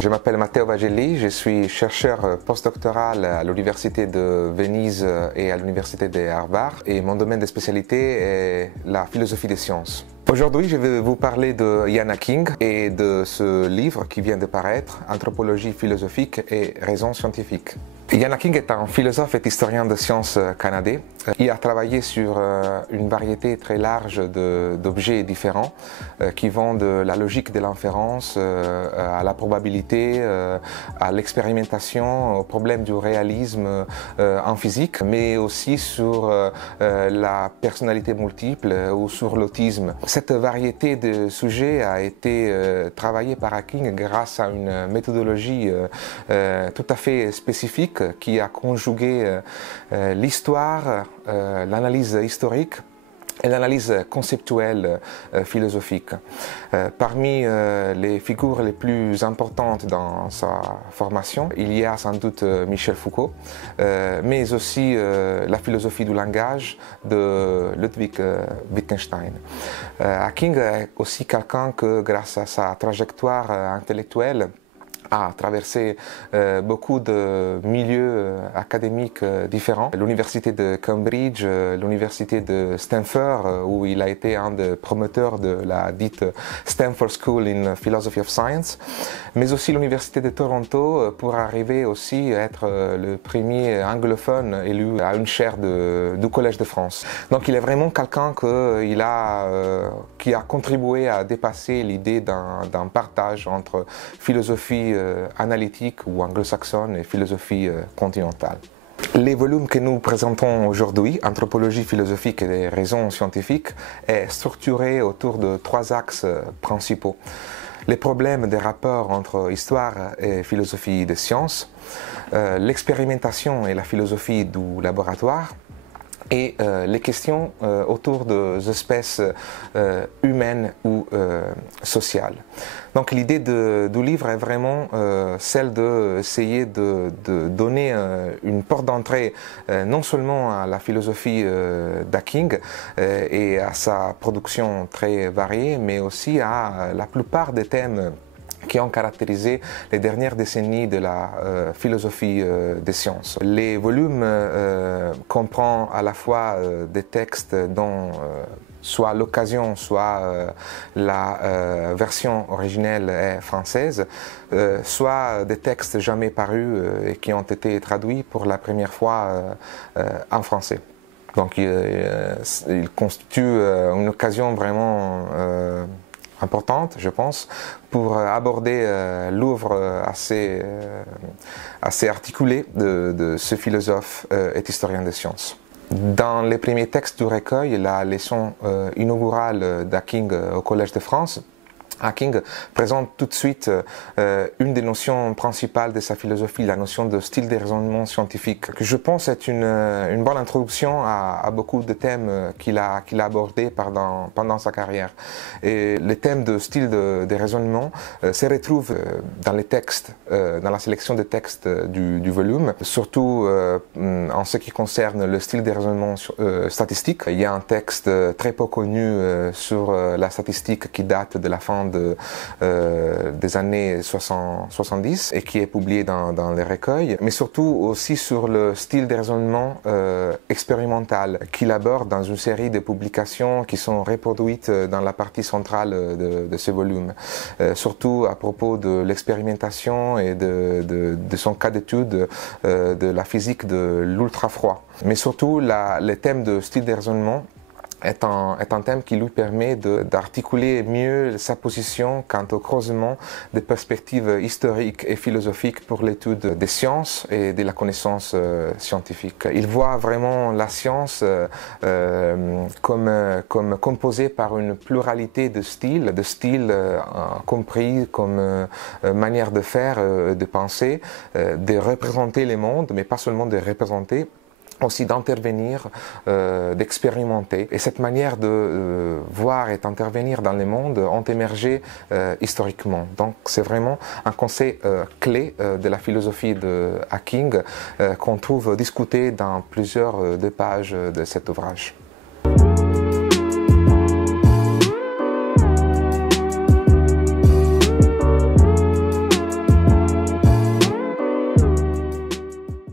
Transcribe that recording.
Je m'appelle Matteo Vagelli, je suis chercheur postdoctoral à l'Université de Venise et à l'Université de Harvard et mon domaine de spécialité est la philosophie des sciences. Aujourd'hui, je vais vous parler de Ian Hacking et de ce livre qui vient de paraître, Anthropologie philosophique et raison scientifique. Ian Hacking est un philosophe et historien de sciences canadien. Il a travaillé sur une variété très large d'objets différents qui vont de la logique de l'inférence à la probabilité, à l'expérimentation, au problème du réalisme en physique, mais aussi sur la personnalité multiple ou sur l'autisme. Cette variété de sujets a été travaillée par Hacking grâce à une méthodologie tout à fait spécifique qui a conjugué l'histoire, l'analyse historique et l'analyse conceptuelle philosophique. Parmi les figures les plus importantes dans sa formation, il y a sans doute Michel Foucault, mais aussi la philosophie du langage de Ludwig Wittgenstein. Hacking est aussi quelqu'un que, grâce à sa trajectoire intellectuelle, a traversé beaucoup de milieux académiques différents. L'université de Cambridge, l'université de Stanford, où il a été un des promoteurs de la dite Stanford School in Philosophy of Science, mais aussi l'université de Toronto pour arriver aussi à être le premier anglophone élu à une chaire du Collège de France. Donc il est vraiment quelqu'un qui a contribué à dépasser l'idée d'un partage entre philosophie analytique ou anglo-saxonne et philosophie continentale. Les volumes que nous présentons aujourd'hui, Anthropologie philosophique et des raisons scientifiques, est structuré autour de trois axes principaux. Les problèmes des rapports entre histoire et philosophie des sciences, l'expérimentation et la philosophie du laboratoire, et les questions autour des espèces humaines ou sociales. Donc l'idée du livre est vraiment celle d'essayer de donner une porte d'entrée non seulement à la philosophie d'Hacking et à sa production très variée, mais aussi à la plupart des thèmes qui ont caractérisé les dernières décennies de la philosophie des sciences. Les volumes comprennent à la fois des textes dont soit l'occasion, soit la version originelle est française, soit des textes jamais parus et qui ont été traduits pour la première fois en français. Donc il constitue une occasion vraiment importante, je pense, pour aborder l'œuvre assez articulée de ce philosophe et historien des sciences. Dans les premiers textes du recueil, la leçon inaugurale d'Hacking au Collège de France, Hacking présente tout de suite une des notions principales de sa philosophie, la notion de style de raisonnement scientifique, que je pense est une bonne introduction à beaucoup de thèmes qu'il a abordés pendant sa carrière. Et les thèmes de style de raisonnement se retrouvent dans les textes, dans la sélection des textes du volume, surtout en ce qui concerne le style de raisonnement statistique. Il y a un texte très peu connu sur la statistique qui date de la fin des années 70 et qui est publié dans les recueils, mais surtout aussi sur le style de raisonnement expérimental qu'il aborde dans une série de publications qui sont reproduites dans la partie centrale de ce volume, surtout à propos de l'expérimentation et de son cas d'étude de la physique de l'ultra-froid. Mais surtout, le thème de style de raisonnement est un thème qui lui permet d'articuler mieux sa position quant au creusement des perspectives historiques et philosophiques pour l'étude des sciences et de la connaissance scientifique. Il voit vraiment la science comme composée par une pluralité de styles compris comme manière de faire, de penser, de représenter les mondes, mais pas seulement de représenter, aussi d'intervenir, d'expérimenter. Et cette manière de voir et d'intervenir dans le monde ont émergé historiquement. Donc c'est vraiment un concept clé de la philosophie de Hacking qu'on trouve discuté dans plusieurs des pages de cet ouvrage.